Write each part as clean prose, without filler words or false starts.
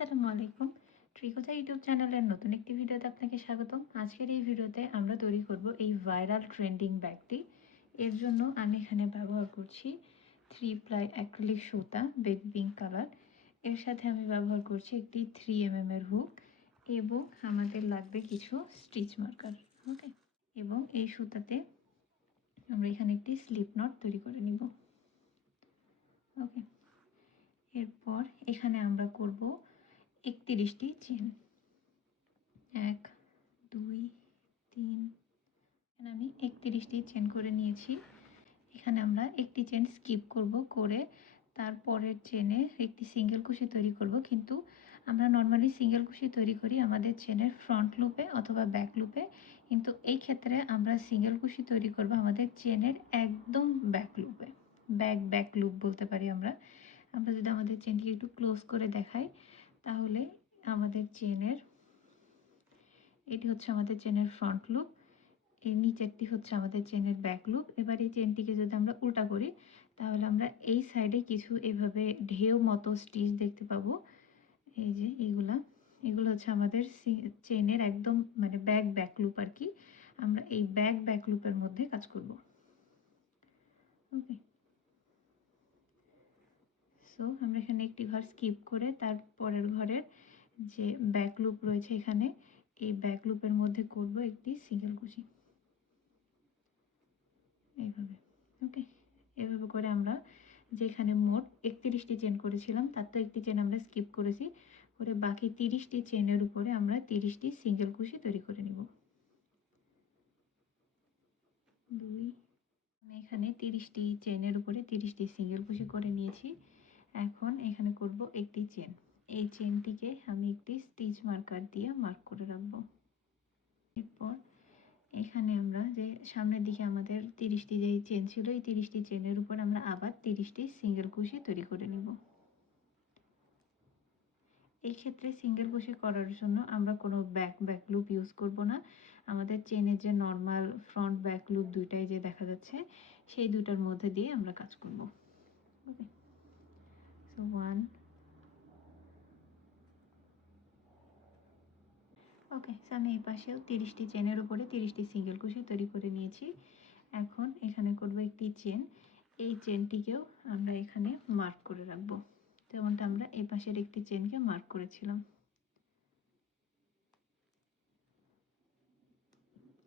আসসালামু আলাইকুম। ট্রিকোজা ইউটিউব চ্যানেলের নতুন একটি ভিডিওতে আপনাকে স্বাগতম। আজকের এই ভিডিওতে আমরা তৈরি করব এই ভাইরাল ট্রেন্ডিং ব্যাগটি। এর জন্য আমি এখানে ব্যবহার করছি 3 প্লাই অ্যাক্রিলিক সুতা বেবি পিঙ্ক কালার। এর সাথে আমি ব্যবহার করছি একটি 3 এর হুক এবং আমাদের লাগবে কিছু স্টিচ মার্কার। ওকে, এবং এই সুতাতে আমরা এখানে একটি স্লিপ নট তৈরি করে নিব। ওকে, এরপর এখানে আমরা করব 31টি চেন। 1 2 3, এখানে আমি 31টি চেন করে নিয়েছি। এখানে আমরা একটি চেন স্কিপ করব, করে তারপরের চেনে একটি সিঙ্গেল কুশি তৈরি করব। কিন্তু আমরা নর্মালি সিঙ্গেল কুশি তৈরি করি আমাদের চেনের ফ্রন্ট লুপে অথবা ব্যাক লুপে, কিন্তু এই ক্ষেত্রে আমরা সিঙ্গেল কুশি তৈরি করব আমাদের চেনের একদম ব্যাক লুপে। ব্যাক লুপ বলতে পারি আমরা। আমরা যদি আমাদের চেনটিকে একটু ক্লোজ করে দেখাই, তাহলে আমাদের চেনের এটি হচ্ছে আমাদের চেনের ফ্রন্ট লুপ, এর নিচেরটি হচ্ছে আমাদের চেনের ব্যাক লুপ। এবার এই চেনটিকে যদি আমরা উল্টা করি, তাহলে আমরা এই সাইডে কিছু এভাবে ঢেউ মতো স্টিচ দেখতে পাবো। এই যে এগুলো হচ্ছে আমাদের চেনের একদম মানে ব্যাক লুপ আর কি। আমরা এই ব্যাক লুপের মধ্যে কাজ করব। ওকে, সো আমরা এখানে একটি ঘর স্কিপ করে তারপরের ঘরের যে ব্যাক লুপ রয়েছে এখানে, এই ব্যাক লুপের মধ্যে করব একটি সিঙ্গেল কুশি এইভাবে। ওকে, এভাবে করে আমরা যেখানে মোট 31টি চেন করেছিলাম তার তো একটি চেন আমরা স্কিপ করেছি, করে বাকি 30টি চেনের উপরে আমরা 30টি সিঙ্গেল কুশি তৈরি করে নিব। 2, আমি এখানে 30টি চেনের উপরে 30টি সিঙ্গেল কুশি করে নিয়েছি। এখন এখানে করব একটি চেন। এই চেনটিকে আমি একটি স্টিচ মার্কার দিয়ে মার্ক করে রাখবো। এরপর এখানে আমরা যে সামনের দিকে আমাদের 30টি যেই চেন ছিল, এই 30টি চেনের উপর আমরা আবার 30টি সিঙ্গেল কুশি তৈরি করে নিব। এই ক্ষেত্রে সিঙ্গেল কুশি করার জন্য আমরা কোনো ব্যাক লুপ ইউজ করব না। আমাদের চেনের যে নর্মাল ফ্রন্ট ব্যাক লুপ দুইটাই যে দেখা যাচ্ছে, সেই দুটার মধ্যে দিয়ে আমরা কাজ করব। ওকে, সো 1, ওকে, সো আমি এই পাশেও 30টি চেনের উপরে 30টি সিঙ্গেল কুশি তৈরি করে নিয়েছি। এখন এখানে করব একটি চেন। এই চেনটিকেও আমরা এখানে মার্ক করে রাখবো, যেমনটা আমরা এই পাশের একটি চেনকে মার্ক করেছিলাম।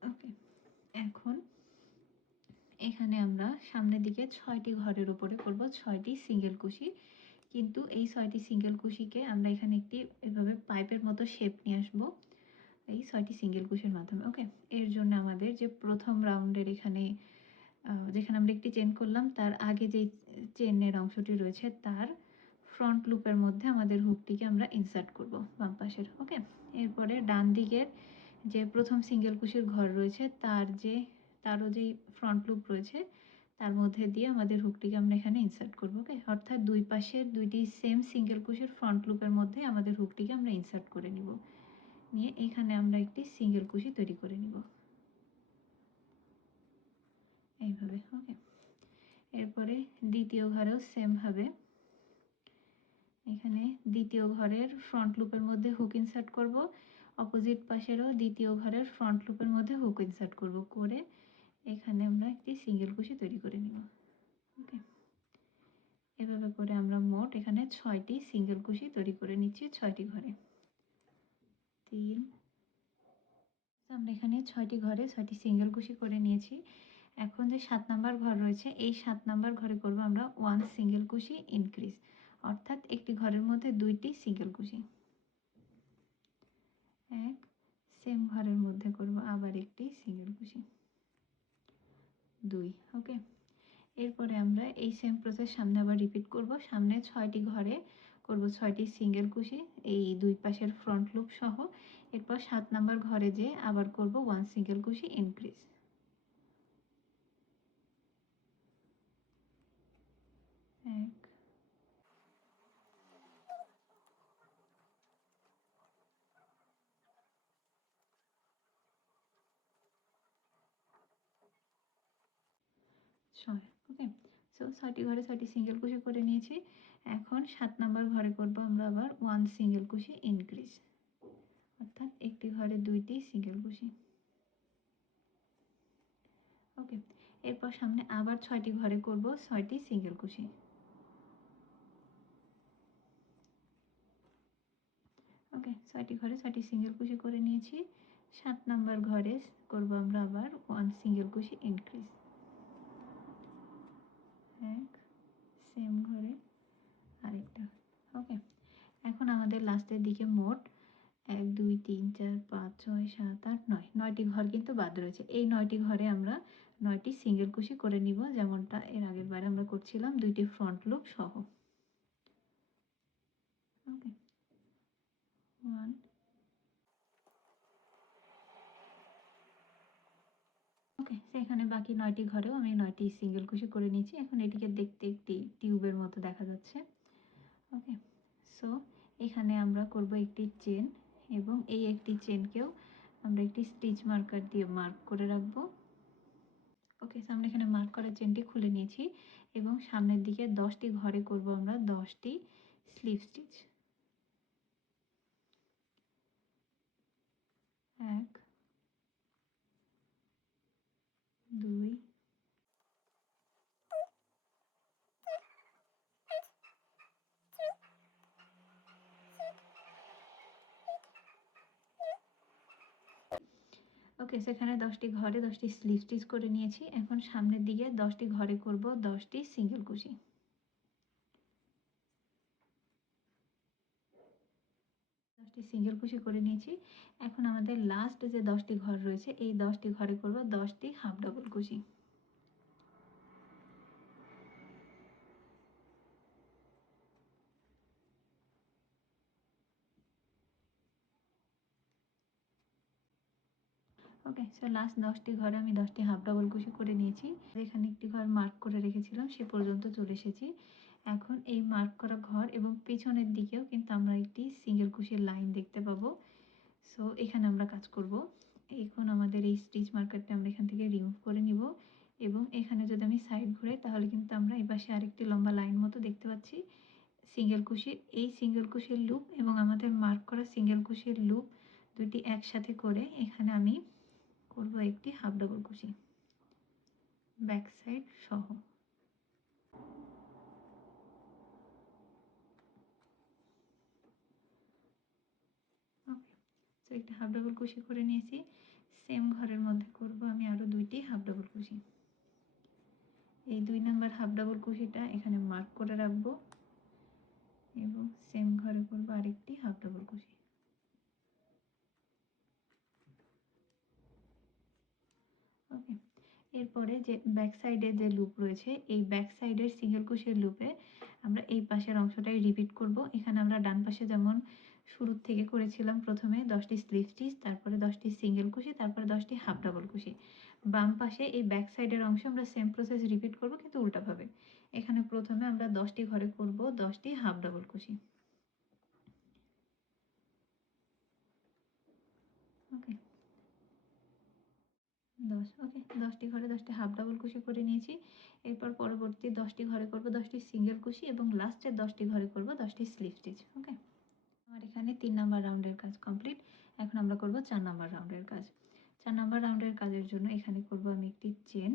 ওকে, এখন এখানে আমরা সামনের দিকে 6টি ঘরের উপরে করব 6টি সিঙ্গেল কুশি। কিন্তু এই 6টি সিঙ্গেল কুশিকে আমরা এখানে একটি এভাবে পাইপের মতো শেপ নিয়ে আসবো এই 6টি সিঙ্গেল কুশির মাধ্যমে। ওকে, এর জন্য আমাদের যে প্রথম রাউন্ডের এখানে যেখানে আমরা একটি চেন করলাম, তার আগে যে চেনের অংশটি রয়েছে তার ফ্রন্ট লুপের মধ্যে আমাদের হুকটিকে আমরা ইনসার্ট করব বাম পাশের। ওকে, এরপরে ডান দিকের যে প্রথম সিঙ্গেল কুশির ঘর রয়েছে তারও যেই ফ্রন্ট লুপ রয়েছে তার মধ্যে দিয়ে আমাদের হুকটিকে আমরা এখানে ইনসার্ট করব। ওকে, অর্থাৎ দুই পাশের দুইটি সেম সিঙ্গেল কুশির ফ্রন্ট লুপের মধ্যে আমাদের হুকটিকে আমরা ইনসার্ট করে নিব। নিয়ে এখানে আমরা একটি সিঙ্গেল কুশি তৈরি করে নিব এইভাবে। ওকে, এরপরে দ্বিতীয় ঘরেও সেমভাবে এখানে দ্বিতীয় ঘরের ফ্রন্ট লুপের মধ্যে হুক ইনসার্ট করব, অপোজিট পাশেরও দ্বিতীয় ঘরের ফ্রন্ট লুপের মধ্যে হুক ইনসার্ট করব, করে এখানে আমরা একটি সিঙ্গেল কুশি তৈরি করে নিব। ওকে, এভাবে করে আমরা মোট এখানে 6টি সিঙ্গেল কুশি তৈরি করে নিচ্ছি 6টি ঘরে। 3, আমরা এখানে 6টি ঘরে 6টি সিঙ্গেল কুশি করে নিয়েছি। এখন যে 7 নাম্বার ঘর রয়েছে, এই 7 নাম্বার ঘরে করব আমরা 1 সিঙ্গেল কুশি ইনক্রিজ, অর্থাৎ একটি ঘরের মধ্যে 2টি সিঙ্গেল কুশি। এক, সেম ঘরের মধ্যে করব আবার একটি সিঙ্গেল কুশি। 2, ওকে, এরপরে আমরা এই সেম প্রসেস সামনে আবার রিপিট করব। সামনে 6টি ঘরে করব 6টি সিঙ্গেল কুশি এই দুই পাশের ফ্রন্ট লুপ সহ। এরপর 7 নাম্বার ঘরে যে আবার করব 1 সিঙ্গেল কুশি ইনক্রিজ। 1, 6। ওকে, সো 6টি ঘরে 6টি সিঙ্গেল কুশি করে নিয়েছি। এখন 7 নাম্বার ঘরে করব আমরা আবার 1 সিঙ্গেল কুশি ইনক্রিজ, অর্থাৎ একটি ঘরে 2টি সিঙ্গেল কুশি। ওকে, এরপর সামনে আবার 6টি ঘরে করব 6টি সিঙ্গেল কুশি। ওকে, 6টি ঘরে 6টি সিঙ্গেল কুশি করে নিয়েছি। 7 নাম্বার ঘরে করব আমরা আবার 1 সিঙ্গেল কুশি ইনক্রিজ, এক সেম ঘরে আরেকটা। ওকে, এখন আমাদের লাস্টের দিকে মোট 1 2 3 4 5 6 7 8 9 9টি ঘর কিন্তু বাদ রয়েছে। এই 9টি ঘরে আমরা 9টি সিঙ্গেল কুশি করে নিব, যেমনটা এর আগের বারে আমরা করছিলাম 2টি ফ্রন্ট লুপ সহ। ওকে, 1 ওকে, সেখানে বাকি 9টি ঘরেও আমি 9টি সিঙ্গেল কুশি করে নিয়েছি। এখন এটিকে দেখতে একটি টিউবের মতো দেখা যাচ্ছে। ওকে, সো এখানে আমরা করব একটি চেন, এবং এই একটি চেনকেও আমরা একটি স্টিচ মার্কার দিয়ে মার্ক করে রাখবো। ওকে, সামনে এখানে মার্ক করা চেনটি খুলে নিয়েছি, এবং সামনের দিকে 10টি ঘরে করব আমরা 10টি স্লিপ স্টিচ। 1 2 ওকে, সেখানে 10টি ঘরে 10টি স্লিপ স্টিচ করে নিয়েছি। এখন সামনের দিকে 10টি ঘরে করব 10টি সিঙ্গেল কুশি। 10টি সিঙ্গেল কুশি করে নিয়েছি। এখন আমাদের লাস্ট যে 10টি ঘর রয়েছে, এই 10টি ঘরে করব 10টি হাফ ডাবল কুশি। ওকে, সো লাস্ট 10টি ঘরে আমি 10টি হাফ ডাবল কুশি করে নিয়েছি। এখানে একটি ঘর মার্ক করে রেখেছিলাম, সে পর্যন্ত চলে এসেছি। এখন এই মার্ক করা ঘর এবং পেছনের দিকেও কিন্তু আমরা একটি সিঙ্গেল কুশির লাইন দেখতে পাবো। সো এখানে আমরা কাজ করব। এখন আমাদের এই স্টিচ মার্কারটা আমরা এখান থেকে রিমুভ করে নিব, এবং এখানে যদি আমি সাইড ঘুরাই তাহলে কিন্তু আমরা এই পাশে আরেকটি লম্বা লাইন মতো দেখতে পাচ্ছি সিঙ্গেল কুশির। এই সিঙ্গেল কুশির লুপ এবং আমাদের মার্ক করা সিঙ্গেল কুশির লুপ দুটি একসাথে করে এখানে আমি করব একটি হাফ ডাবল কুশি ব্যাক সাইড সহ। ওকে, তো একটা হাফ ডাবল কুশি করে নিয়েছি। সেম ঘরের মধ্যে করব আমি আরও 2টি হাফ ডাবল কুশি। এই 2 নাম্বার হাফ ডাবল কুশিটা এখানে মার্ক করে রাখবো, এবং সেম ঘরে করব আরেকটি হাফ ডাবল কুশি। ওকে, এরপরে যে ব্যাক সাইডে যে লুপ রয়েছে, এই ব্যাক সাইডের সিঙ্গেল কুশির লুপে আমরা এই পাশের অংশটাই রিপিট করব। এখানে আমরা ডান পাশে যেমন শুরুর থেকে করেছিলাম, প্রথমে 10টি স্লিপ স্টিচ, তারপরে 10টি সিঙ্গেল কুশি, তারপরে 10টি হাফ ডাবল কুশি। বাম পাশে এই ব্যাক সাইডের অংশে আমরা সেম প্রসেস রিপিট করব, কিন্তু উল্টাভাবে। এখানে প্রথমে আমরা 10টি ঘরে করব 10টি হাফ ডাবল কুশি। ওকে, 10। ওকে, 10টি ঘরে 10টি হাফ ডাবল কুশি করে নিয়েছি। এরপর পরবর্তী 10টি ঘরে করব 10টি সিঙ্গেল কুশি, এবং লাস্টের 10টি ঘরে করব 10টি স্লিপ স্টিচ। ওকে, আমার এখানে 3 নাম্বার রাউন্ডের কাজ কমপ্লিট। এখন আমরা করব 4 নাম্বার রাউন্ডের কাজ। 4 নাম্বার রাউন্ডের কাজের জন্য এখানে করব আমি একটি চেন,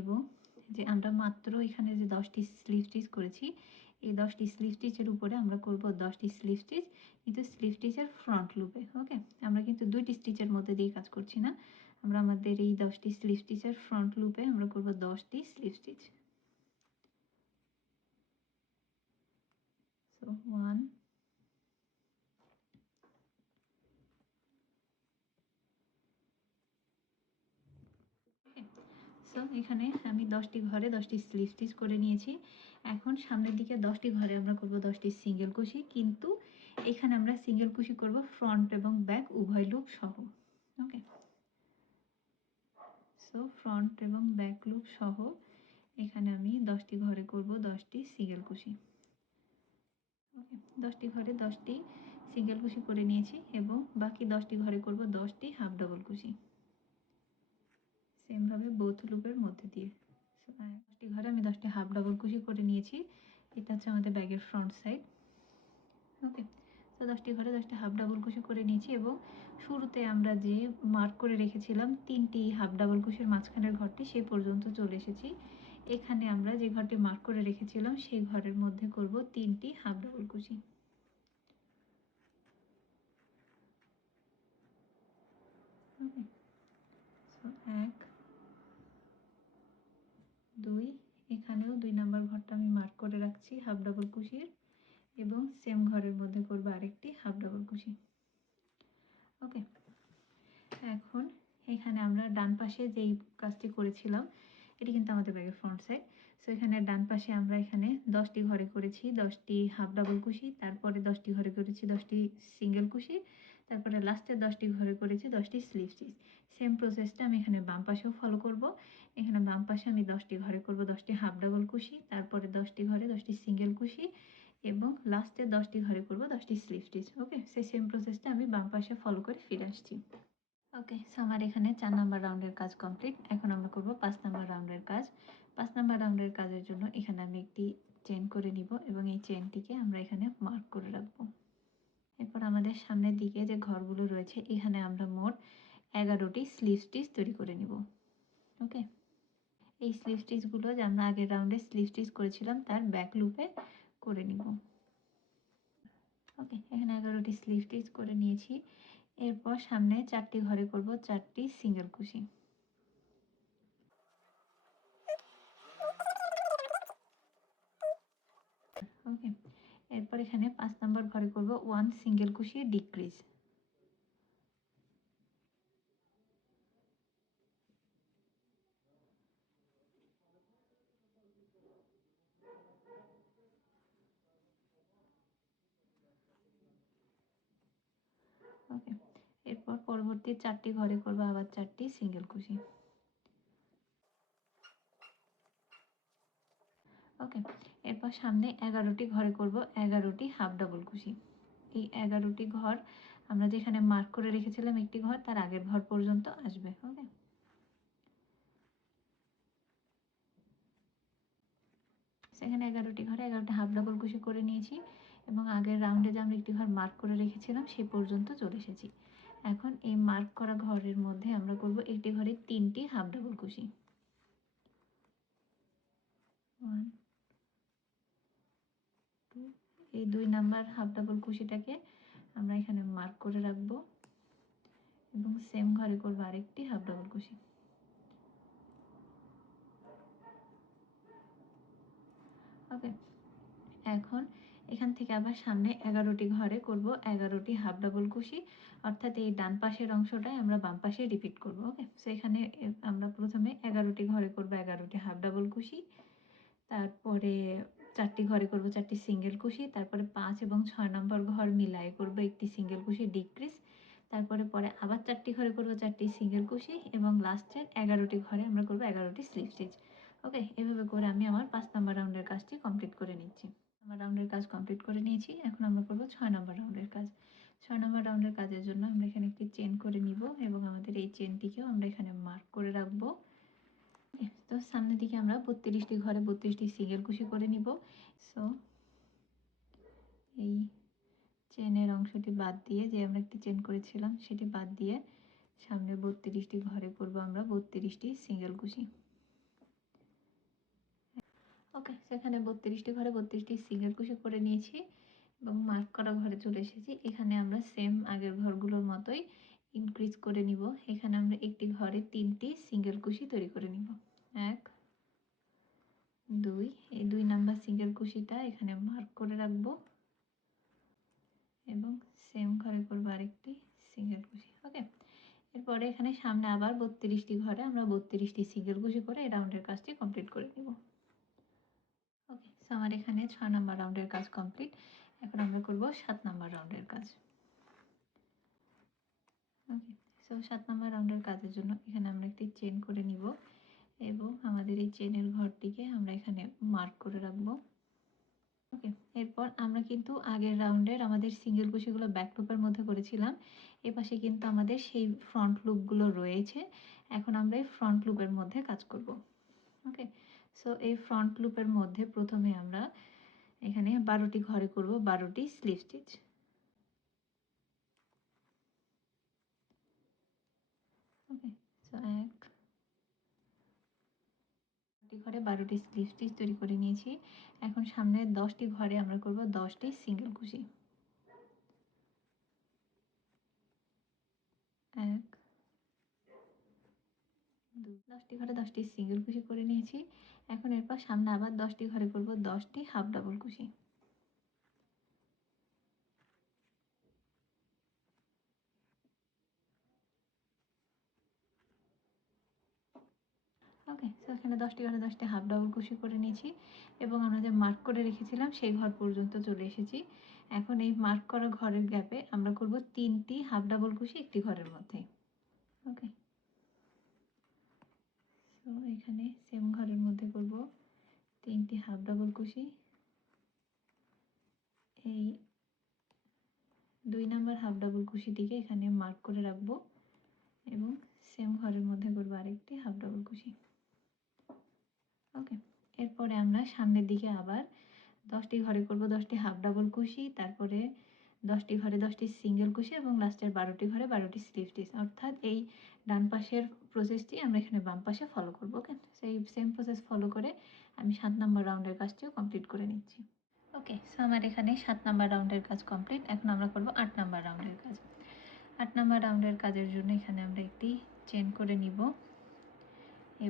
এবং যে আমরা মাত্র এখানে যে 10টি স্লিপ স্টিচ করেছি, এই 10টি স্লিপ স্টিচের উপরে আমরা করব 10টি স্লিপ স্টিচ, কিন্তু স্লিপ স্টিচের ফ্রন্ট লুপে। ওকে, আমরা কিন্তু 2টি স্টিচের মধ্যে দিয়ে কাজ করছি না, আমরা আমাদের এই 10টি স্লিপ স্টিচের ফ্রন্ট লুপে আমরা করব 10টি স্লিপ স্টিচ। সো 1 সো এখানে আমি 10টি ঘরে 10টি স্লিপ স্টিচ করে নিয়েছি। এখন সামনের দিকে 10টি ঘরে আমরা করব 10টি সিঙ্গেল কুশি, কিন্তু এখানে আমরা সিঙ্গেল কুশি করব ফ্রন্ট এবং ব্যাক উভয় লুপ সহ। ওকে, সো ফ্রন্ট এবং ব্যাক লুপ সহ এখানে আমি 10টি ঘরে করব 10টি সিঙ্গেল কুশি। ওকে, 10টি ঘরে 10টি সিঙ্গেল কুশি করে নিয়েছি, এবং বাকি 10টি ঘরে করব 10টি হাফ ডাবল কুশি, সেমভাবে বোথ লুপের মধ্যে দিয়ে। সো 10টি ঘরে আমি 10টি হাফ ডাবল কুশি করে নিয়েছি। এটা হচ্ছে আমাদের ব্যাগের ফ্রন্ট সাইড। ওকে, তো 10টি ঘরে 10টা হাফ ডাবল কুশি করে নিয়েছি এবং শুরুতে আমরা যে মার্ক করে রেখেছিলাম 3টি হাফ ডাবল কুশির মাঝখানের ঘরটি সেই পর্যন্ত চলে এসেছি। এখানে আমরা যে ঘরটি মার্ক করে রেখেছিলাম সেই ঘরের মধ্যে করব 3টি হাফ ডাবল কুশি। ওকে, সো 1 2, এখানেও 2 নাম্বার ঘরটা আমি মার্ক করে রাখছি হাফ ডাবল কুশির এবং সেম ঘরের মধ্যে করব আরেকটি হাফ ডাবল কুশি। ওকে, এখন এখানে আমরা ডান পাশে যেই কাজটি করেছিলাম এটি কিন্তু আমাদের ব্যাগের ফ্রন্ট সাইড। সো এখানে ডান পাশে আমরা এখানে 10টি ঘরে করেছি 10টি হাফ ডাবল কুশি, তারপরে 10টি ঘরে করেছি 10টি সিঙ্গেল কুশি, তারপরে লাস্টের 10টি ঘরে করেছি 10টি স্লিপ স্টিচ। সেম প্রসেসটা আমি এখানে বাম পাশেও ফলো করব। এখানে বাম পাশে আমি 10টি ঘরে করব 10টি হাফ ডাবল কুশি, তারপরে 10টি ঘরে 10টি সিঙ্গেল কুশি এবং লাস্টে 10টি ঘরে করব 10টি স্লিপ স্টিচ। ওকে, সেই সেম প্রসেসটা আমি বাম পাশে ফলো করে ফিরে আসছি। ওকে, সো আমার এখানে 4 নাম্বার রাউন্ডের কাজ কমপ্লিট। এখন আমরা করব 5 নাম্বার রাউন্ডের কাজ। 5 নাম্বার রাউন্ডের কাজের জন্য এখানে আমি একটি চেইন করে নিব এবং এই চেইনটিকে আমরা এখানে মার্ক করে রাখবো। এরপর আমাদের সামনের দিকে যে ঘরগুলো রয়েছে এখানে আমরা মোট 11টি স্লিপ স্টিচ তৈরি করে নিব। ওকে, এই স্লিপ স্টিচগুলো যে আমরা আগের রাউন্ডে স্লিপ স্টিচ করেছিলাম তার ব্যাক লুপে করে নিব। ওকে, এখানে 11টি স্লিপ স্টিচ করে নিয়েছি। এরপর সামনে 4টি ঘরে করব 4টি সিঙ্গেল কুশি। ওকে, এরপর এখানে 5 নাম্বার ঘরে করব 1 সিঙ্গেল কুশি ডিক্রিজ। ওকে, এরপর পরবর্তী 4টি ঘরে করব আবার 4টি সিঙ্গেল কুশি। ওকে, এরপর সামনে 11টি ঘরে করব 11টি হাফ ডাবল কুশি। এই 11টি ঘর আমরা যেখানে মার্ক করে রেখেছিলাম একটি ঘর তার আগের ঘর পর্যন্ত আসবে। ওকে, সেখানে 11টি ঘরে 11টা হাফ ডাবল কুশি করে নিয়েছি এবং আগের রাউন্ডে যে আমরা একটি ঘর মার্ক করে রেখেছিলাম সেই পর্যন্ত চলে এসেছি। এখন এই মার্ক করা ঘরের মধ্যে আমরা করব একটি ঘরে 3টি হাফ ডাবল কুশি। 1 2, এই 2 নাম্বার হাফ ডাবল কুশিটাকে আমরা এখানে মার্ক করে রাখবো এবং সেম ঘরে করব আরেকটি হাফ ডাবল কুশি। ওকে, এখন এখান থেকে আবার সামনে 11টি ঘরে করব 11টি হাফ ডাবল কুশি, অর্থাৎ এই ডান পাশের অংশটাই আমরা বাম পাশে রিপিট করব। ওকে, সো এখানে আমরা প্রথমে 11টি ঘরে করব 11টি হাফ ডাবল কুশি, তারপরে 4টি ঘরে করব 4টি সিঙ্গেল কুশি, তারপরে 5 এবং 6 নম্বর ঘর মিলায়ে করব একটি সিঙ্গেল কুশি ডিক্রিজ, তারপরে আবার 4টি ঘরে করব 4টি সিঙ্গেল কুশি এবং লাস্টের 11টি ঘরে আমরা করব 11টি স্লিপ স্টিচ। ওকে, এভাবে করে আমি আমার 5 নাম্বার রাউন্ডের কাজটি কমপ্লিট করে নিচ্ছি। আমার রাউন্ডের কাজ কমপ্লিট করে নিয়েছি। এখন আমরা করব 6 নম্বর রাউন্ডের কাজ। 6 নম্বর রাউন্ডের কাজের জন্য আমরা এখানে একটি চেইন করে নিব এবং আমাদের এই চেইনটিকেও আমরা এখানে মার্ক করে রাখবো। তো সামনের দিকে আমরা 32টি ঘরে 32টি সিঙ্গেল কুশি করে নিব। সো এই চেনের অংশটি বাদ দিয়ে যে আমরা একটি চেন করেছিলাম সেটি বাদ দিয়ে সামনে 32টি ঘরে করব আমরা 32টি সিঙ্গেল কুশি। ওকে, সেখানে 32টি ঘরে 32টি সিঙ্গেল কুশি করে নিয়েছি এবং মার্ক করা ঘরে চলে এসেছি। এখানে আমরা সেম আগের ঘরগুলোর মতোই ইনক্রিজ করে নিব। এখানে আমরা একটি ঘরে 3টি সিঙ্গেল কুশি তৈরি করে নিব। 1 2, এই 2 নাম্বার সিঙ্গেল কুশিটা এখানে মার্ক করে রাখবো এবং সেম ঘরে করব আরেকটি সিঙ্গেল কুশি। ওকে, এরপরে এখানে সামনে আবার 32টি ঘরে আমরা 32টি সিঙ্গেল কুশি করে এই রাউন্ডের কাজটি কমপ্লিট করে নিব। ওকে, সো আমার এখানে 6 নাম্বার রাউন্ডের কাজ কমপ্লিট। এখন আমরা করব 7 নাম্বার রাউন্ডের কাজ। ওকে, সো 7 নাম্বার রাউন্ডের কাজের জন্য এখানে আমরা একটি চেন করে নিব এবং আমাদের এই চেনের ঘরটিকে আমরা এখানে মার্ক করে রাখবো। ওকে, এরপর আমরা কিন্তু আগের রাউন্ডের আমাদের সিঙ্গেল কুশিগুলো ব্যাক লুপের মধ্যে করেছিলাম। এপাশে কিন্তু আমাদের সেই ফ্রন্ট লুপগুলো রয়েছে। এখন আমরা এই ফ্রন্ট লুপের মধ্যে কাজ করব। ওকে, সো এই ফ্রন্ট লুপের মধ্যে প্রথমে আমরা এখানে 12টি ঘরে করব 12টি স্লিপ স্টিচ। ওকে, সো 1টি ঘরে 12টি স্লিপ স্টিচ তৈরি করে নিয়েছি। এখন সামনে 10টি ঘরে আমরা করব 10টি সিঙ্গেল কুশি। 1 2 10টি ঘরে 10টি সিঙ্গেল কুশি করে নিয়েছি। এখন এরপর সামনে আবার 10টি ঘরে করব 10টি হাফ ডাবল কুশি। এখানে 10টি ঘরে 10টি হাফ ডাবল কুশি করে নিয়েছি এবং আমরা যে মার্ক করে রেখেছিলাম সেই ঘর পর্যন্ত চলে এসেছি। এখন এই মার্ক করা ঘরের গ্যাপে আমরা করব 3টি হাফ ডাবল কুশি একটি ঘরের মধ্যে। ওকে, সো এখানে সেম ঘরের মধ্যে করব 3টি হাফ ডাবল কুশি। এই 2 নাম্বার হাফ ডাবল কুশিটিকে এখানে মার্ক করে রাখবো এবং সেম ঘরের মধ্যে করব আরেকটি হাফ ডাবল কুশি। ওকে, এরপরে আমরা সামনের দিকে আবার 10টি ঘরে করব 10টি হাফ ডাবল কুশি, তারপরে 10টি ঘরে 10টি সিঙ্গেল কুশি এবং লাস্টের 12টি ঘরে 12টি স্লিপ স্টিচ। অর্থাৎ এই ডান পাশের প্রসেসটি আমরা এখানে বাম পাশে ফলো করব। ওকে, সেই সেম প্রসেস ফলো করে আমি 7 নাম্বার রাউন্ডের কাজটিও কমপ্লিট করে নিচ্ছি। ওকে, সো আমার এখানে 7 নাম্বার রাউন্ডের কাজ কমপ্লিট। এখন আমরা করব 8 নাম্বার রাউন্ডের কাজ। 8 নাম্বার রাউন্ডের কাজের জন্য এখানে আমরা একটি চেন করে নিব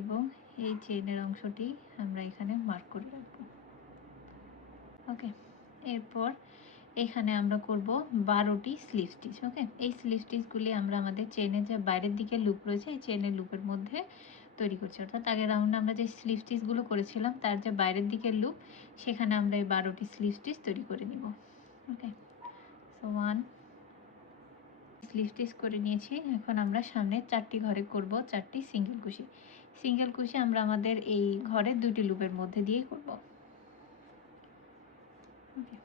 এবং এই চেনের অংশটি আমরা এখানে মার্ক করে রাখব। ওকে, এরপর এখানে আমরা করব 12টি স্লিপ স্টিচ। ওকে, এই স্লিপ স্টিচগুলি আমরা আমাদের চেনের যে বাইরের দিকে লুপ রয়েছে এই চেনের লুপের মধ্যে তৈরি করছি। অর্থাৎ আগের রাউন্ডে আমরা যে স্লিপ স্টিচগুলো করেছিলাম তার যে বাইরের দিকের লুপ সেখানে আমরা এই 12টি স্লিপ স্টিচ তৈরি করে নিব। ওকে, সো 1 স্লিপ স্টিচ করে নিয়েছি। এখন আমরা সামনে 4টি ঘরে করব 4টি সিঙ্গেল কুশি। সিঙ্গেল কুশি আমরা আমাদের এই ঘরের 2টি লুপের মধ্যে দিয়েই করব। ওকে,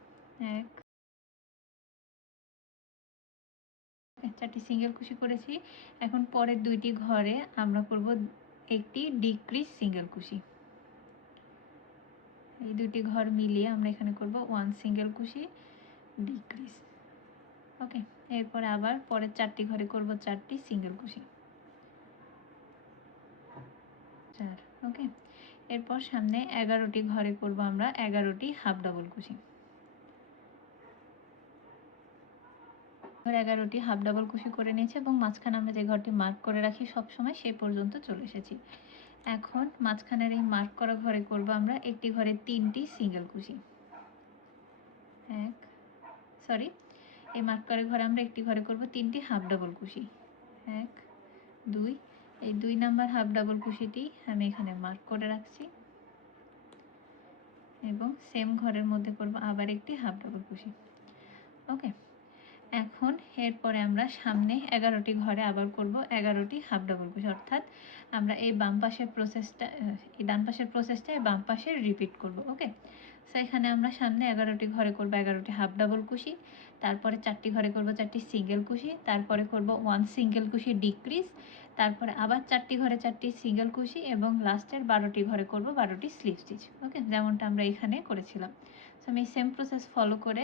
4টি সিঙ্গেল কুশি করেছি। এখন পরের 2টি ঘরে আমরা করব একটি ডিক্রিজ সিঙ্গেল কুশি। এই 2টি ঘর মিলিয়ে আমরা এখানে করব 1 সিঙ্গেল কুশি ডিক্রিজ। ওকে, এরপরে আবার পরের 4টি ঘরে করব 4টি সিঙ্গেল কুশি। 4। ওকে, এরপর সামনে 11টি ঘরে করব আমরা 11টি হাফ ডাবল কুশি। 11টি হাফ ডাবল কুশি করে নিয়েছি এবং মাঝখানে আমরা যে ঘরটি মার্ক করে রাখি সবসময় সেই পর্যন্ত চলে এসেছি। এখন মাঝখানের এই মার্ক করা ঘরে করব আমরা একটি ঘরে 3টি সিঙ্গেল কুশি। এই মার্ক করা ঘরে আমরা একটি ঘরে করব 3টি হাফ ডাবল কুশি। 1 2, এই 2 নাম্বার হাফ ডাবল কুশিটি আমি এখানে মার্ক করে রাখছি এবং সেম ঘরের মধ্যে করব আবার একটি হাফ ডাবল কুশি। ওকে, এখন এরপরে আমরা সামনে 11টি ঘরে আবার করব 11টি হাফ ডাবল কুশি। অর্থাৎ আমরা এই বাম পাশের প্রসেসটা এই ডান পাশের প্রসেসটা বাম পাশে রিপিট করব। ওকে, সো এখানে আমরা সামনে 11টি ঘরে করব 11টি হাফ ডাবল কুশি, তারপরে 4টি ঘরে করব 4টি সিঙ্গেল কুশি, তারপরে করব 1 সিঙ্গেল কুশি ডিক্রিজ, তারপরে আবার 4টি ঘরে 4টি সিঙ্গেল কুশি এবং লাস্টের 12টি ঘরে করব 12টি স্লিপ স্টিচ। ওকে, যেমনটা আমরা এখানে করেছিলাম। সো আমি সেম প্রসেস ফলো করে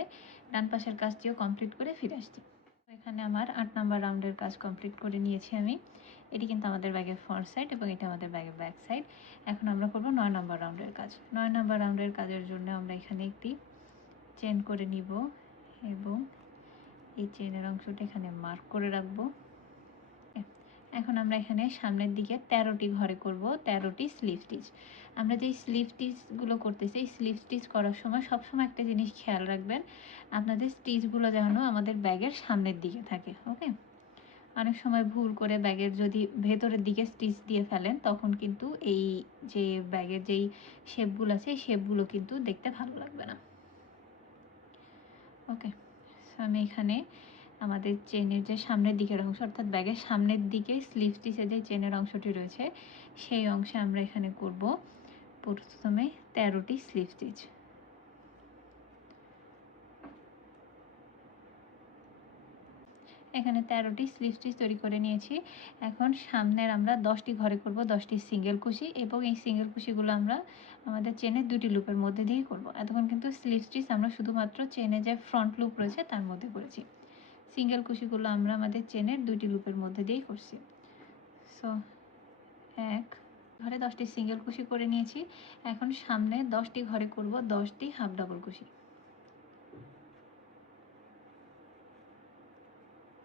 ডান পাশের কাজটিও কমপ্লিট করে ফিরে আসছি। এখানে আমার 8 নাম্বার রাউন্ডের কাজ কমপ্লিট করে নিয়েছি আমি। এটি কিন্তু আমাদের ব্যাগের ফ্রন্ট সাইড এবং এটা আমাদের ব্যাগের ব্যাক সাইড। এখন আমরা করব 9 নাম্বার রাউন্ডের কাজ। 9 নাম্বার রাউন্ডের কাজের জন্য আমরা এখানে একটি চেন করে নিব এবং এই চেনের অংশটা এখানে মার্ক করে রাখবো। এখন আমরা এখানে সামনের দিকে 13টি ঘরে করব 13টি স্লিপ স্টিচ। আমরা যেই স্লিপ স্টিচগুলো করতেছি এই স্লিপ স্টিচ করার সময় সবসময় একটা জিনিস খেয়াল রাখবেন, আপনাদের স্টিচগুলো যেন আমাদের ব্যাগের সামনের দিকে থাকে। ওকে, অনেক সময় ভুল করে ব্যাগের যদি ভেতরের দিকে স্টিচ দিয়ে ফেলেন তখন কিন্তু এই যে ব্যাগের যেই শেপগুলো আছে এই শেপগুলো কিন্তু দেখতে ভালো লাগবে না। ওকে, আমি এখানে আমাদের চেনের যে সামনের দিকের অংশ অর্থাৎ ব্যাগের সামনের দিকে স্লিপ স্টিচের যে চেনের অংশটি রয়েছে সেই অংশে আমরা এখানে করব প্রথমে 13টি স্লিপ স্টিচ। এখানে 13টি স্লিপ স্টিচ তৈরি করে নিয়েছি। এখন সামনের আমরা 10টি ঘরে করব 10টি সিঙ্গেল কুশি, এবং এই সিঙ্গেল কুশিগুলো আমরা আমাদের চেনের 2টি লুপের মধ্যে দিয়েই করব। এতক্ষণ কিন্তু স্লিপ স্টিচ আমরা শুধুমাত্র চেনে যে ফ্রন্ট লুপ রয়েছে তার মধ্যে করেছি। সিঙ্গেল কুশিগুলো আমরা আমাদের চেনের 2টি লুপের মধ্যে দিয়েই করছি। সো এক ঘরে 10টি সিঙ্গেল কুশি করে নিয়েছি। এখন সামনে 10টি ঘরে করব 10টি হাফ ডাবল কুশি।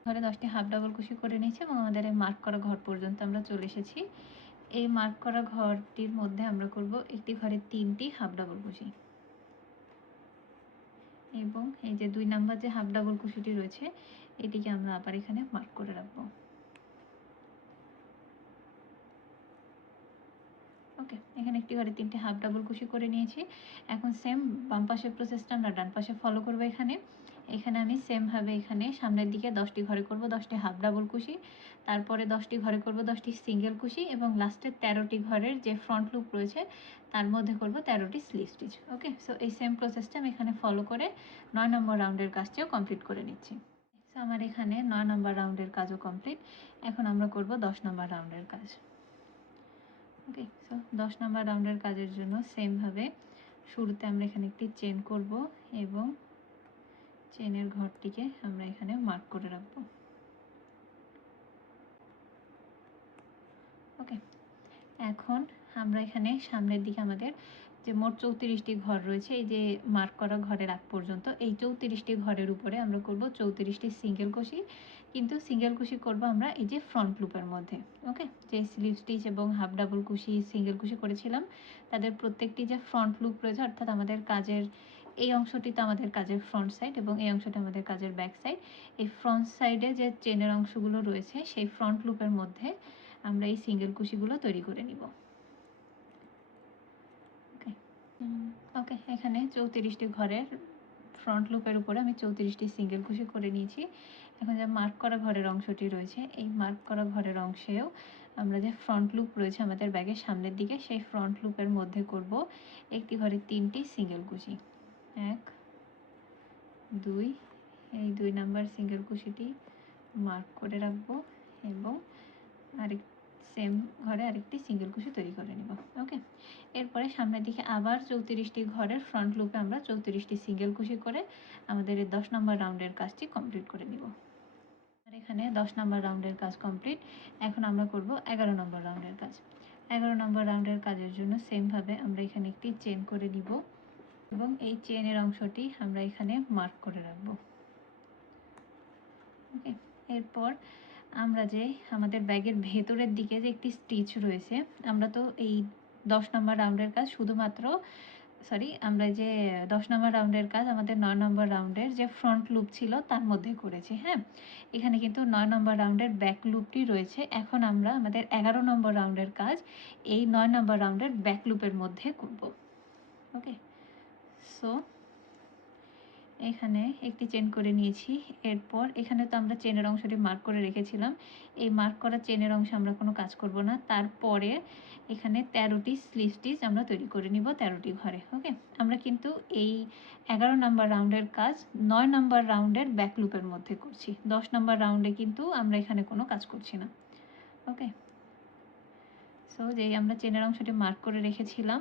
ঘরে 10টি হাফ ডাবল কুশি করে নিয়েছি এবং আমাদের এই মার্ক করা ঘর পর্যন্ত আমরা চলে এসেছি। এই মার্ক করা ঘরটির মধ্যে আমরা করব একটি ঘরে 3টি হাফ ডাবল কুশি, এবং এই যে 2 নাম্বার যে হাফ ডাবল কুশিটি রয়েছে এটিকে আমরা আবার এখানে মার্ক করে রাখবো। ওকে, এখানে একটি ঘরে 3টি হাফ ডাবল কুশি করে নিয়েছি। এখন সেম বাম পাশের প্রসেসটা আমরা ডান পাশে ফলো করব। এখানে আমি সেমভাবে এখানে সামনের দিকে 10টি ঘরে করব 10টি হাফ ডাবল কুশি, তারপরে 10টি ঘরে করব 10টি সিঙ্গেল কুশি, এবং লাস্টে 13টি ঘরের যে ফ্রন্ট লুপ রয়েছে তার মধ্যে করব 13টি স্লিপ স্টিচ। ওকে, সো এই সেম প্রসেসটা আমি এখানে ফলো করে 9 নম্বর রাউন্ডের কাজটিও কমপ্লিট করে নিচ্ছি। সো আমার এখানে 9 নম্বর রাউন্ডের কাজও কমপ্লিট। এখন আমরা করব 10 নম্বর রাউন্ডের কাজ। ওকে, সো 10 নম্বর রাউন্ডের কাজের জন্য সেমভাবে শুরুতে আমরা এখানে একটি চেন করব এবং চেনের ঘরটিকে আমরা এখানে মার্ক করে রাখবো। ওকে, এখন আমরা এখানে সামনের দিকে আমাদের যে মোট 34টি ঘর রয়েছে, এই যে মার্ক করা ঘরের আগ পর্যন্ত এই 34টি ঘরের উপরে আমরা করব 34টি সিঙ্গেল কুশি, কিন্তু সিঙ্গেল কুশি করব আমরা এই যে ফ্রন্ট লুপের মধ্যে। ওকে, যে স্লিপ স্টিচ এবং হাফ ডাবল কুশি সিঙ্গেল কুশি করেছিলাম তাদের প্রত্যেকটি যে ফ্রন্ট লুপ রয়েছে, অর্থাৎ আমাদের কাজের এই অংশটি তো আমাদের কাজের ফ্রন্ট সাইড এবং এই অংশটি আমাদের কাজের ব্যাক সাইড। এই ফ্রন্ট সাইডে যে চেনের অংশগুলো রয়েছে সেই ফ্রন্ট লুপের মধ্যে আমরা এই সিঙ্গেল কুশিগুলো তৈরি করে নিব। ওকে, ওকে, এখানে 34টি ঘরের ফ্রন্ট লুপের উপরে আমি 34টি সিঙ্গেল কুশি করে নিয়েছি। এখন যে মার্ক করা ঘরের অংশটি রয়েছে এই মার্ক করা ঘরের অংশেও আমরা যে ফ্রন্ট লুপ রয়েছে আমাদের ব্যাগের সামনের দিকে সেই ফ্রন্ট লুপের মধ্যে করব একটি ঘরে 3টি সিঙ্গেল কুশি। 1 2, এই 2 নাম্বার সিঙ্গেল কুশিটি মার্ক করে রাখবো এবং আরেক সেম ঘরে আরেকটি সিঙ্গেল কুশি তৈরি করে নেব। ওকে, এরপরে সামনের দিকে আবার 34টি ঘরের ফ্রন্ট লুপে আমরা 34টি সিঙ্গেল কুশি করে আমাদের এই 10 নম্বর রাউন্ডের কাজটি কমপ্লিট করে নিব। আর এখানে 10 নম্বর রাউন্ডের কাজ কমপ্লিট। এখন আমরা করব 11 নম্বর রাউন্ডের কাজ। 11 নম্বর রাউন্ডের কাজের জন্য সেমভাবে আমরা এখানে একটি চেন করে নিব এবং এই চেনের অংশটি আমরা এখানে মার্ক করে রাখব। ওকে, এরপর আমরা যে আমাদের ব্যাগের ভেতরের দিকে যে একটি স্টিচ রয়েছে, আমরা তো এই 10 নম্বর রাউন্ডের কাজ শুধুমাত্র আমরা যে 10 নম্বর রাউন্ডের কাজ আমাদের 9 নম্বর রাউন্ডের যে ফ্রন্ট লুপ ছিল তার মধ্যে করেছি। হ্যাঁ, এখানে কিন্তু 9 নম্বর রাউন্ডের ব্যাক লুপটি রয়েছে। এখন আমরা আমাদের 11 নম্বর রাউন্ডের কাজ এই 9 নম্বর রাউন্ডের ব্যাক লুপের মধ্যে করব। ওকে, সো এখানে একটি চেন করে নিয়েছি। এরপর এখানে তো আমরা চেনের অংশটি মার্ক করে রেখেছিলাম। এই মার্ক করা চেনের অংশে আমরা কোনো কাজ করব না। তারপরে এখানে 13টি স্লিপ স্টিচ আমরা তৈরি করে নিব 13টি ঘরে। ওকে, আমরা কিন্তু এই 11 নম্বর রাউন্ডের কাজ 9 নম্বর রাউন্ডের ব্যাক লুপের মধ্যে করছি। 10 নম্বর রাউন্ডে কিন্তু আমরা এখানে কোনো কাজ করছি না। ওকে, সো যেই আমরা চেনের অংশটি মার্ক করে রেখেছিলাম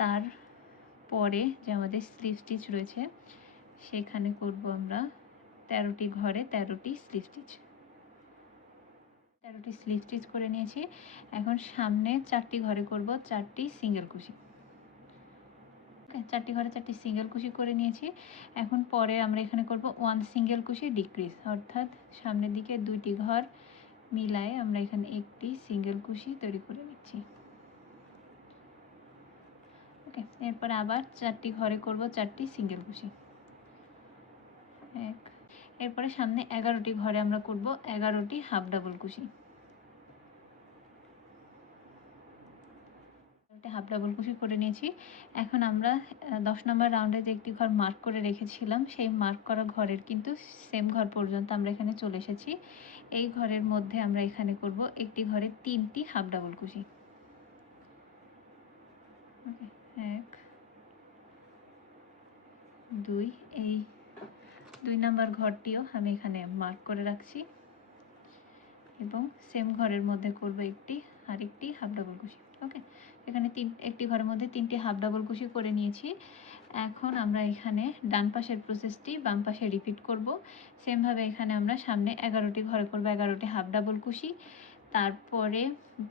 তারপরে যে আমাদের স্লিপ স্টিচ রয়েছে সেখানে করব আমরা 13টি ঘরে 13টি স্লিপ স্টিচ। 13টি স্লিপ স্টিচ করে নিয়েছি। এখন সামনে 4টি ঘরে করব 4টি সিঙ্গেল কুশি। ওকে, 4টি ঘরে 4টি সিঙ্গেল কুশি করে নিয়েছি। এখন পরে আমরা এখানে করব 1 সিঙ্গেল কুশি ডিক্রিজ, অর্থাৎ সামনের দিকে 2টি ঘর মিলায়ে আমরা এখানে একটি সিঙ্গেল কুশি তৈরি করে নিচ্ছি। ওকে, এরপরে আবার 4টি ঘরে করব 4টি সিঙ্গেল কুশি। এরপরে সামনে 11টি ঘরে আমরা করব 11টি হাফ ডাবল কুশি। হাফ ডাবল কুশি করে নিয়েছি। এখন আমরা 10 নম্বর রাউন্ডে যে একটি ঘর মার্ক করে রেখেছিলাম সেই মার্ক করা ঘরের কিন্তু সেম ঘর পর্যন্ত আমরা এখানে চলে এসেছি। এই ঘরের মধ্যে আমরা এখানে করব একটি ঘরে 3টি হাফ ডাবল কুশি। ওকে, 1 2, এই 2 নাম্বার ঘরটিও আমি এখানে মার্ক করে রাখছি এবং সেম ঘরের মধ্যে করব আরেকটি হাফ ডাবল কুশি। ওকে, এখানে একটি ঘরের মধ্যে 3টি হাফ ডাবল কুশি করে নিয়েছি। এখন আমরা এখানে ডান পাশের প্রসেসটি বাম পাশে রিপিট করব। সেমভাবে এখানে আমরা সামনে 11টি ঘরে করব 11টি হাফ ডাবল কুশি, তারপরে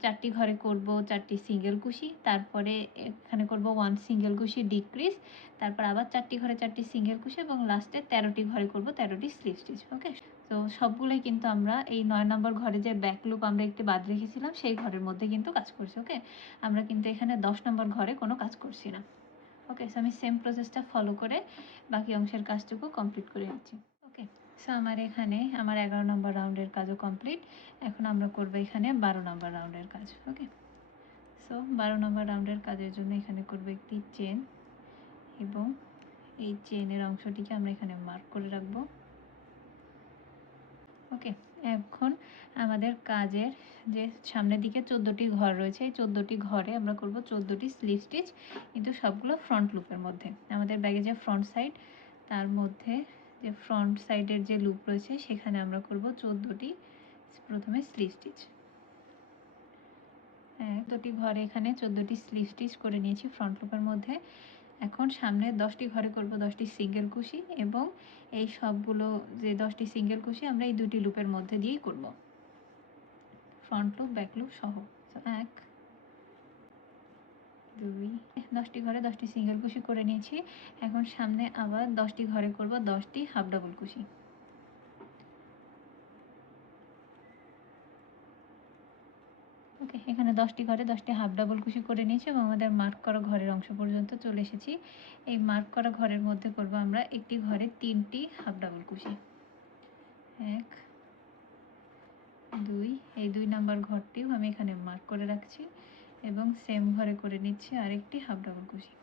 4টি ঘরে করব 4টি সিঙ্গেল কুশি, তারপরে এখানে করব 1 সিঙ্গেল কুশি ডিক্রিজ, তারপর আবার 4টি ঘরে 4টি সিঙ্গেল কুশি এবং লাস্টে 13টি ঘরে করব 13টি স্লিপ স্টিচ। ওকে, তো সবগুলোই কিন্তু আমরা এই 9 নম্বর ঘরে যে ব্যাক লুপ আমরা একটি বাদ রেখেছিলাম সেই ঘরের মধ্যে কিন্তু কাজ করছি। ওকে, আমরা কিন্তু এখানে 10 নম্বর ঘরে কোনো কাজ করছি না। ওকে, সো আমি সেম প্রসেসটা ফলো করে বাকি অংশের কাজটুকু কমপ্লিট করে নিচ্ছি। ওকে, সো আমার এখানে আমার 11 নম্বর রাউন্ডের কাজও কমপ্লিট। এখন আমরা করব এখানে 12 নম্বর রাউন্ডের কাজ। ওকে, সো 12 নম্বর রাউন্ডের কাজের জন্য এখানে করব একটি চেন এবং এই চেনের অংশটিকে আমরা এখানে মার্ক করে রাখবো। ওকে, এখন আমাদের কাজের যে সামনের দিকে 14টি ঘর রয়েছে এই 14টি ঘরে আমরা করব 14টি স্লিপ স্টিচ, কিন্তু সবগুলো ফ্রন্ট লুপের মধ্যে। আমাদের ব্যাগে যে ফ্রন্ট সাইড তার মধ্যে যে ফ্রন্ট সাইডের যে লুপ রয়েছে সেখানে আমরা করব 14টি প্রথমে স্লিপ স্টিচ। 14টি ঘরে এখানে 14টি স্লিপ স্টিচ করে নিয়েছি ফ্রন্ট লুপের মধ্যে। এখন সামনে 10টি ঘরে করব 10টি সিঙ্গেল কুশি এবং এই সবগুলো যে 10টি সিঙ্গেল কুশি আমরা এই 2টি লুপের মধ্যে দিয়েই করব, ফ্রন্ট লুপ ব্যাক লুপ সহ। 1 2 10টি ঘরে 10টি সিঙ্গেল কুশি করে নিয়েছি। এখন সামনে আবার 10টি ঘরে করব 10টি হাফ ডাবল কুশি। ওকে, এখানে 10টি ঘরে 10টি হাফ ডাবল কুশি করে নিয়েছি এবং আমাদের মার্ক করা ঘরের অংশ পর্যন্ত চলে এসেছি। এই মার্ক করা ঘরের মধ্যে করব আমরা একটি ঘরে 3টি হাফ ডাবল কুশি। 1 2, এই 2 নাম্বার ঘরটিও আমি এখানে মার্ক করে রাখছি এবং সেম ঘরে করে নিচ্ছি আরেকটি হাফ ডাবল কুশি।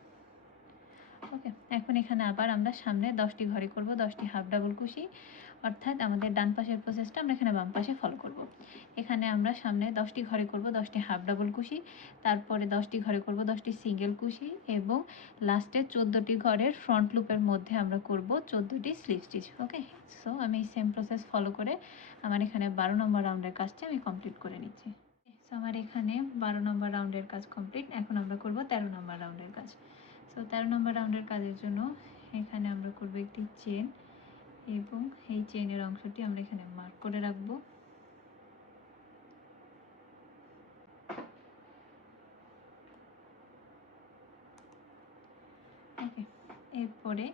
ওকে, এখন এখানে আবার আমরা সামনে 10টি ঘরে করব 10টি হাফ ডাবল কুশি, অর্থাৎ আমাদের ডান পাশের প্রসেসটা আমরা এখানে বাম পাশে ফলো করব। এখানে আমরা সামনে 10টি ঘরে করব 10টি হাফ ডাবল কুশি, তারপরে 10টি ঘরে করব 10টি সিঙ্গেল কুশি এবং লাস্টে 14টি ঘরের ফ্রন্ট লুপের মধ্যে আমরা করব 14টি স্লিপ স্টিচ। ওকে, সো আমি এই সেম প্রসেস ফলো করে আমার এখানে 12 নম্বর রাউন্ডের কাজটা আমি কমপ্লিট করে নিচ্ছি। সো আমার এখানে 12 নম্বর রাউন্ডের কাজ কমপ্লিট। এখন আমরা করব 13 নম্বর রাউন্ডের কাজ। সো 13 নম্বর রাউন্ডের কাজের জন্য এখানে আমরা করব একটি চেন এবং এই চেনের অংশটি আমরা এখানে মার্ক করে রাখবো। ওকে, এরপরে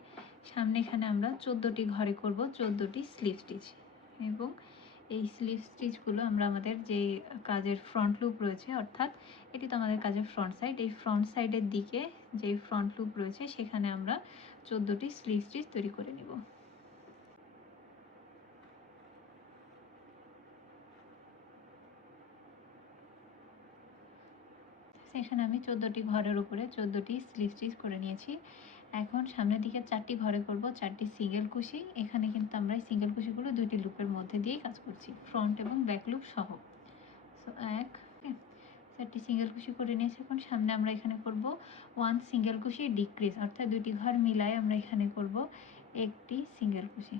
সামনে এখানে আমরা 14টি ঘরে করব 14টি স্লিপ স্টিচ এবং এই স্লিপ স্টিচগুলো আমরা আমাদের যে কাজের ফ্রন্ট লুপ রয়েছে, অর্থাৎ এটি তো আমাদের কাজের ফ্রন্ট সাইড, এই ফ্রন্ট সাইডের দিকে যে ফ্রন্ট লুপ রয়েছে সেখানে আমরা 14টি স্লিপ স্টিচ তৈরি করে নেব। এখানে আমি 14টি ঘরের উপরে 14টি স্লিপ স্টিচ করে নিয়েছি। এখন সামনের দিকে 4টি ঘরে করব 4টি সিঙ্গেল কুশি। এখানে কিন্তু আমরা এই সিঙ্গেল কুশিগুলো 2টি লুপের মধ্যে দিয়েই কাজ করছি, ফ্রন্ট এবং ব্যাক লুপ সহ। সো 1 4টি সিঙ্গেল কুশি করে নিয়েছি। এখন সামনে আমরা এখানে করব 1 সিঙ্গেল কুশি ডিক্রিজ, অর্থাৎ 2টি ঘর মিলায় আমরা এখানে করব একটি সিঙ্গেল কুশি।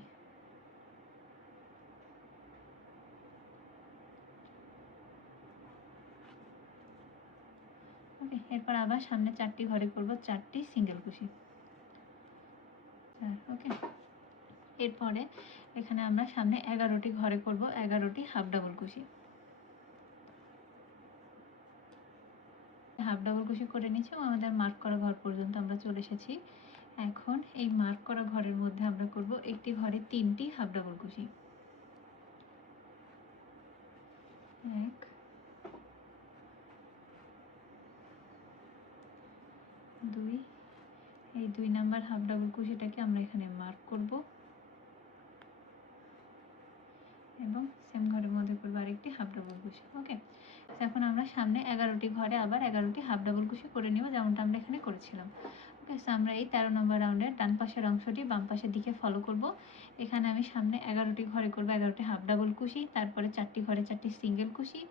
ওকে, এরপর আবার সামনে 4টি ঘরে করব 4টি সিঙ্গেল কুশি। ওকে, এরপরে এখানে আমরা সামনে 11টি ঘরে করব 11টি হাফ ডাবল কুশি। হাফ ডাবল কুশি করে নিচ্ছি এবং আমাদের মার্ক করা ঘর পর্যন্ত আমরা চলে এসেছি। এখন এই মার্ক করা ঘরের মধ্যে আমরা করব একটি ঘরে 3টি হাফ ডাবল কুশি। 1 2, এই 2 নাম্বার হাফ ডাবল কুশিটাকে আমরা এখানে মার্ক করব এবং সেম ঘরের মধ্যে করব আরেকটি হাফ ডাবল কুশি। ওকে, এখন আমরা সামনে 11টি ঘরে আবার 11টি হাফ ডাবল কুশি করে নেব, যেমনটা আমরা এখানে করেছিলাম। ওকে, সো আমরা এই 13 নম্বর রাউন্ডের ডান পাশের অংশটি বাম পাশের দিকে ফলো করব। এখানে আমি সামনে 11টি ঘরে করব 11টি হাফ ডাবল কুশি, তারপরে 4টি ঘরে 4টি সিঙ্গেল কুশি,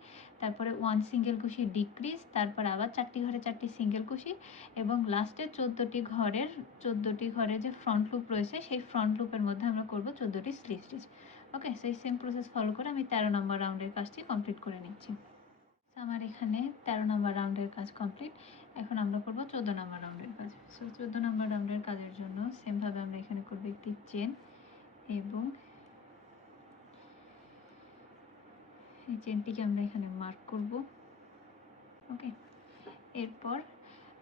তারপরে 1 সিঙ্গেল কুশি ডিক্রিজ, তারপর আবার 4টি ঘরে 4টি সিঙ্গেল কুশি এবং লাস্টে 14টি ঘরে যে ফ্রন্ট লুপ রয়েছে সেই ফ্রন্ট লুপের মধ্যে আমরা করব 14টি স্লিপ স্টিচ। ওকে, সেই সেম প্রসেস ফলো করে আমি 13 নম্বর রাউন্ডের কাজটি কমপ্লিট করে নিচ্ছি। আমার এখানে 13 নম্বর রাউন্ডের কাজ কমপ্লিট। এখন আমরা করব 14 নম্বর রাউন্ডের কাজ। সো 14 নম্বর রাউন্ডের কাজের জন্য সেমভাবে আমরা এখানে করব একটি চেন এবং এই চেনটিকে আমরা এখানে মার্ক করব। ওকে, এরপর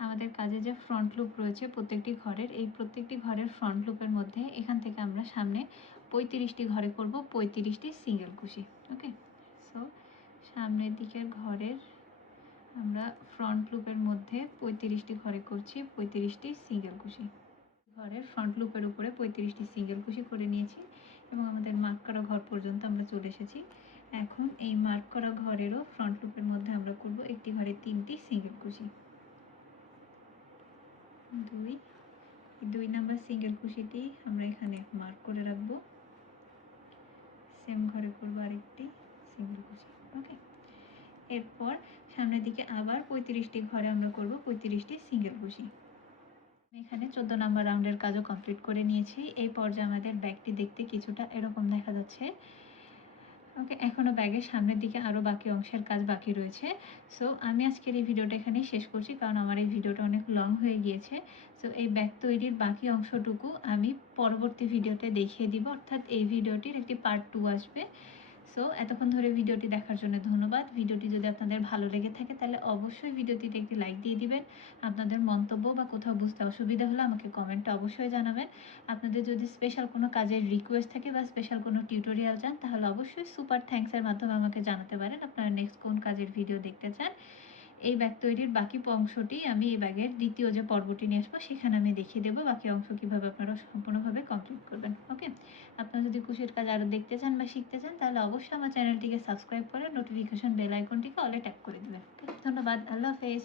আমাদের কাজে যে ফ্রন্ট লুপ রয়েছে প্রত্যেকটি ঘরের, এই প্রত্যেকটি ঘরের ফ্রন্ট লুপের মধ্যে এখান থেকে আমরা সামনে 35টি ঘরে করব 35টি সিঙ্গেল কুশি। ওকে, সো সামনের দিকের ঘরের আমরা ফ্রন্ট লুপের মধ্যে 35টি ঘরে করছি 35টি সিঙ্গেল কুশি। ঘরের ফ্রন্ট লুপের উপরে 35টি সিঙ্গেল কুশি করে নিয়েছি এবং আমাদের মার্ক করা ঘর পর্যন্ত আমরা চলে এসেছি। এখন এই মার্ক করা ঘরেরও ফ্রন্ট লুপের মধ্যে আমরা করব একটি ঘরে 3টি সিঙ্গেল কুশি। 2 নাম্বার সিঙ্গেল কুশিটি আমরা এখানে মার্ক করে রাখবো। সেম ঘরে করবো আরেকটি সিঙ্গেল কুশি। ওকে, এরপর সামনের দিকে আবার 35টি ঘরে আমরা করব 35টি সিঙ্গেল কুশি। এখানে 14 নাম্বার রাউন্ডের কাজও কমপ্লিট করে নিয়েছি। এই পর্যায়ে আমাদের ব্যাগটি দেখতে কিছুটা এরকম দেখা যাচ্ছে। ওকে, এখনও ব্যাগের সামনের দিকে আরও বাকি অংশের কাজ বাকি রয়েছে। সো আমি আজকের এই ভিডিওটা এখানেই শেষ করছি, কারণ আমার এই ভিডিওটা অনেক লং হয়ে গিয়েছে। সো এই ব্যাগ তৈরির বাকি অংশটুকু আমি পরবর্তী ভিডিওতে দেখিয়ে দিব, অর্থাৎ এই ভিডিওটির একটি পার্ট 2 আসবে। সো এতক্ষণ ধরে ভিডিওটি দেখার জন্য ধন্যবাদ। ভিডিওটি যদি আপনাদের ভালো লেগে থাকে তাহলে অবশ্যই ভিডিওটিতে একটি লাইক দিয়ে দিবেন। আপনাদের মন্তব্য বা কোথাও বুঝতে অসুবিধা হলে আমাকে কমেন্টে অবশ্যই জানাবেন। আপনাদের যদি স্পেশাল কোনো কাজের রিকোয়েস্ট থাকে বা স্পেশাল কোনো টিউটোরিয়াল চান তাহলে অবশ্যই সুপার থ্যাঙ্কসের মাধ্যমে আমাকে জানাতে পারেন আপনারা নেক্সট কোন কাজের ভিডিও দেখতে চান। এই ব্যাগ তৈরির বাকি অংশটি আমি এই ব্যাগের দ্বিতীয় যে পর্বটি নিয়ে আসবো সেখানে আমি দেখিয়ে দেবো বাকি অংশ কীভাবে আপনারা সম্পূর্ণভাবে কমপ্লিট করবেন। ওকে, আপনারা যদি কুশির কাজ আরও দেখতে চান বা শিখতে চান তাহলে অবশ্যই আমার চ্যানেলটিকে সাবস্ক্রাইব করে নোটিফিকেশন বেল আইকনটিকে অলে ট্যাপ করে দেবেন। ধন্যবাদ, আল্লাহ হাফেজ।